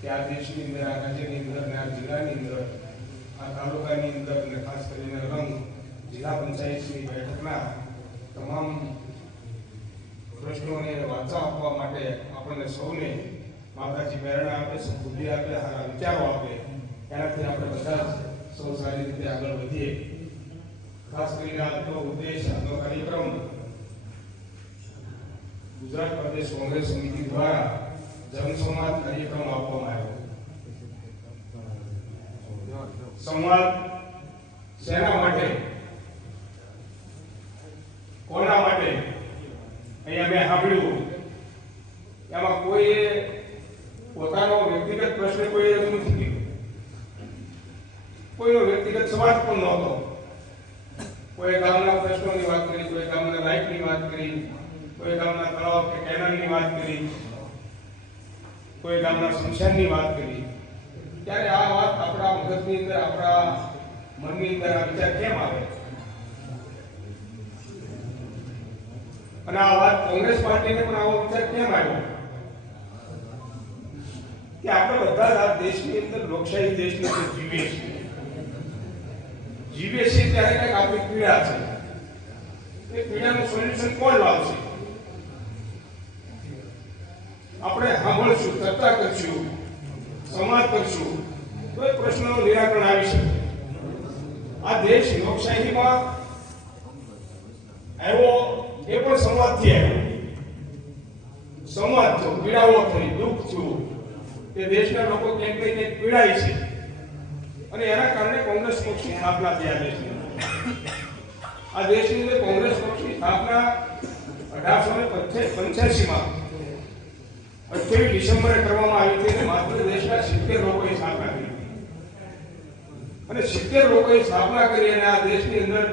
કે આ દેશની અંદર, આ રાજ્યની અંદર, આ જિલ્લાની અંદર, આ તાલુકાની અંદર અને ખાસ કરીને અલંગ જિલ્લા પંચાયતની બેઠકના તમામ પ્રશ્નોને વાચા આપવા માટે આપણને સૌને માતાજી પ્રેરણા આપે, બુદ્ધિ આપે, સારા વિચારો આપે, એનાથી આપણે બધા સૌ સારી રીતે આગળ વધીએ. ખાસ કરીને આજનો ઉદ્દેશ, આજનો કાર્યક્રમ ગુજરાત પ્રદેશ કોંગ્રેસ સમિતિ દ્વારા જનસંવાદ કાર્યક્રમ આપવામાં આવ્યો. સંવાદ શેના માટે, કોના માટે? અહીંયા મેં સાંભળ્યું એમાં કોઈએ પોતાનો વ્યક્તિગત પ્રશ્ન કોઈ નથી કીધો, કોઈનો વ્યક્તિગત સવાલ પણ નહોતો. કોઈ ગામના પ્રશ્નોની વાત કરી, કોઈ ગામના લાઇટની વાત કરી, કોઈ ગામના તળાવ કે કેનાલની વાત કરી, કોઈ ગામના શમશાનની વાત કરી. ત્યારે આ વાત આપણા મગજની અંદર, આપણા મનની અંદર આ વિચાર કેમ આવે? અને આ વાત કોંગ્રેસ પાર્ટીને પણ આવો વિચાર કેમ આવ્યો કે આપણે બધા આ દેશની અંદર લોકશાહી દેશની અંદર જીવીએ છીએ ત્યારે કંઈક આપણી પીડા છે. એ પીડાનું સોલ્યુશન કોણ લાવશે? આપણે સાંભળશું, ચર્ચા કરશું, સંવાદ કરશું તો એ પ્રશ્નનું નિરાકરણ આવી શકે. આ દેશ લોકશાહીમાં આવ્યો એ પણ સંવાદથી આવ્યો. સંવાદ થયો, પીડાઓ થઈ, દુઃખ થયું, તે દેશના લોકો ક્યાંક ને ક્યાંક પીડાય છે અને એના કારણે કોંગ્રેસ પક્ષની સ્થાપના થઈ. આ દેશની અંદર કોંગ્રેસ પક્ષની સ્થાપના 1885માં 28 ડિસેમ્બરે કરવામાં આવી હતી. માત્ર દેશના 70 લોકોએ સ્થાપના કરી અને 70 લોકોએ સ્થાપના કરી અને આ દેશની અંદર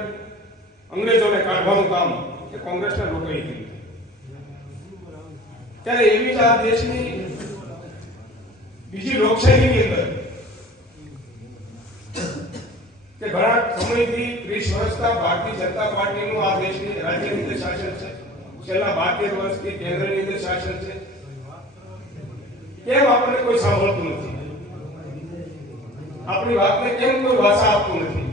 અંગ્રેજોને કાઢવાનું કામ એ કોંગ્રેસના લોકોએ કર્યું. ત્યારે એવી જ આ દેશની બીજી લોકશાહીની અંદર કે ઘણા સમયથી 30 વર્ષથી ભારતીય જનતા પાર્ટીનું આ દેશની રાજ્યની અંદર શાસન છે, છેલ્લા 12 વર્ષથી કેન્દ્રની અંદર શાસન છે. કેમ આપણને કોઈ સાંભળતું નથી? આપણી વાતને કેમ કોઈ ભાષા આપતું નથી?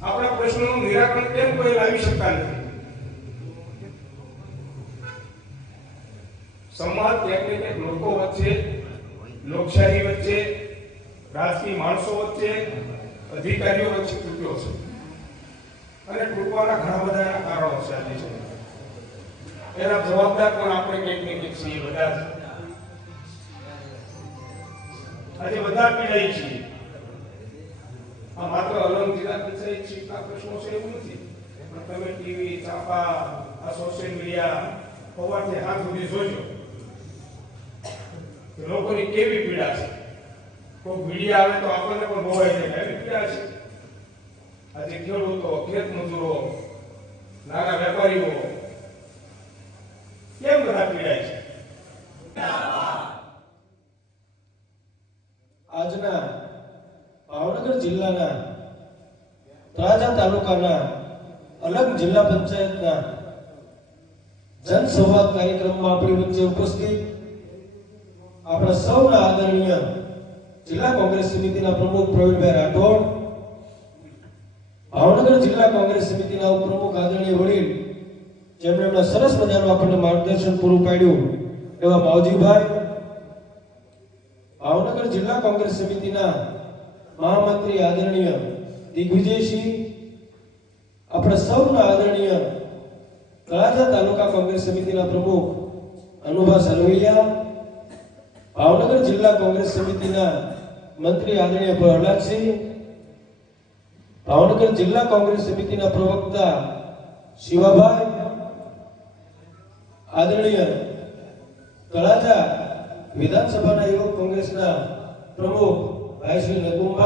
આપણા પ્રશ્નોનું નિરાકરણ કેમ કોઈ લાવી શકતા નથી? સંવાદ ક્યાંક ને ક્યાંક લોકો વચ્ચે, લોકશાહી વચ્ચે, રાજકીય માણસો વચ્ચે, અધિકારીઓ વચ્ચે તૂટ્યો છે અને તૂટવાના ઘણા બધા એના કારણો છે. એના જવાબદાર પણ આપણે ક્યાંક ને ક્યાંક છીએ બધા. આજે બધા પીડાઈ છીએ. આ માત્ર અલંગ જિલ્લા પંચાયત સીટના પ્રશ્નો છે એવું નથી, પણ તમે ટીવી, છાપા, આ સોશિયલ મીડિયા સવારથી હાથ સુધી જોજો કે લોકોની કેવી પીડા છે. કોઈ મીડિયા આવે તો આપણને પણ બોવાઈ જાય એવી પીડા છે. આજે ખેડૂતો, ખેત મજૂરો, નાના વેપારીઓ કેમ બધા પીડાય છે? આજના ભાવનગર જિલ્લાના તળાજા તાલુકાના અલગ જિલ્લા પંચાયતના જનસંવાદ કાર્યક્રમમાં આપણી વચ્ચે ઉપસ્થિત આપણા સૌના આદરણીય જિલ્લા કોંગ્રેસ સમિતિના પ્રમુખ પ્રવીણભાઈ રાઠોડ, ભાવનગર જિલ્લા કોંગ્રેસ સમિતિના ઉપપ્રમુખ આદરણીય વડીલ જેમણે એમના સરસ મજાનું આપણને માર્ગદર્શન પૂરું પાડ્યું એવા માવજીભાઈ, ભાવનગર જિલ્લા કોંગ્રેસ સમિતિના મહામંત્રી આદરણીય દિગ્વિજયસિંહ, આપણા સૌના આદરણીય તળાજા તાલુકા કોંગ્રેસ સમિતિના પ્રમુખ અનુભા સલવૈયા, ભાવનગર જિલ્લા કોંગ્રેસ સમિતિના મંત્રી આદરણીય પ્રહલાદસિંહ, ભાવનગર જિલ્લા કોંગ્રેસ સમિતિના પ્રવક્તા શિવાભાઈ, આદરણીય તળાજા વિધાનસભાના યુવક કોંગ્રેસના પ્રમુખ ભાઈ શ્રી નકુમભાઈ,